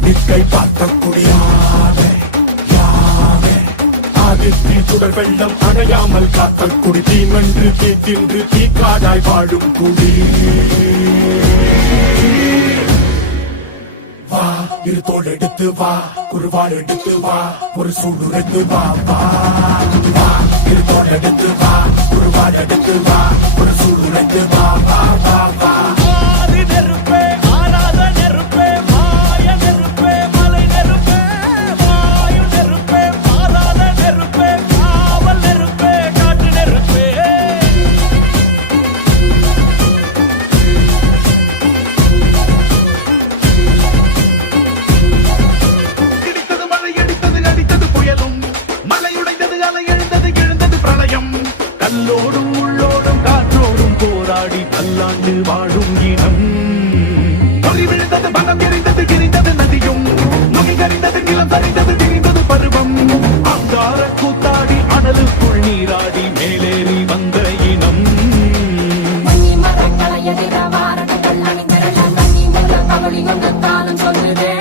நம்பிக்கை பார்க்கக்கூடியாத ஆதித்தி சுடர் வெள்ளம் அணையாமல் காத்தல் குடி தீமென்று தீ தின்று தீக்காடாய் வாழும் குடி வா இரு தோள் எடுத்து வா குருவாள் எடுத்து வா ஒரு சூடுரைத்து வா வா வா இரு தோள் எடுத்து வா குருவாள் எடுத்து வா ஒரு சூடுரைத்து வா வா வா வா கல்லோடும் உள்ளோடும் காற்றோடும் போராடி பல்லாண்டு வாழும் இனம் பொறி விழுந்தது பலம் எரிந்தது கிரிந்தது நதியும் நுகி கரிந்தது நிலம் சரிந்தது திரிந்தது பருவம் அங்கார கூத்தாடி அனலுக்குள் நீராடி மேலேறி வந்த இனம் சொல்லுதே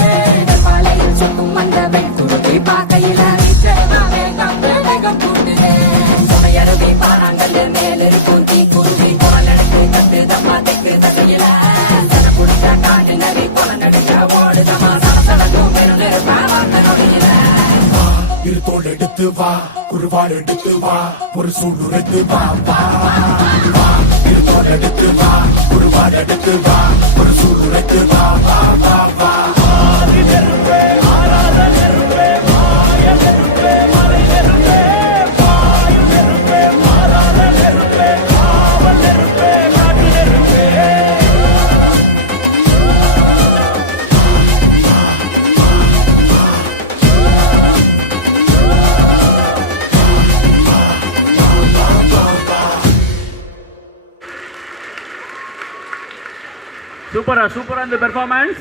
பழையில் சொக்கும் அந்த வெண்குருத்தை பார்க்கையில இரு தோள் எடுத்து வா குருவாள் எடுத்து வா ஒரு சூடுரைத்து வா வா வா இரு தோள் எடுத்து வா குருவாள் எடுத்து வா ஒரு சூடுரைத்து வா வா வா வா Super, super on the performance.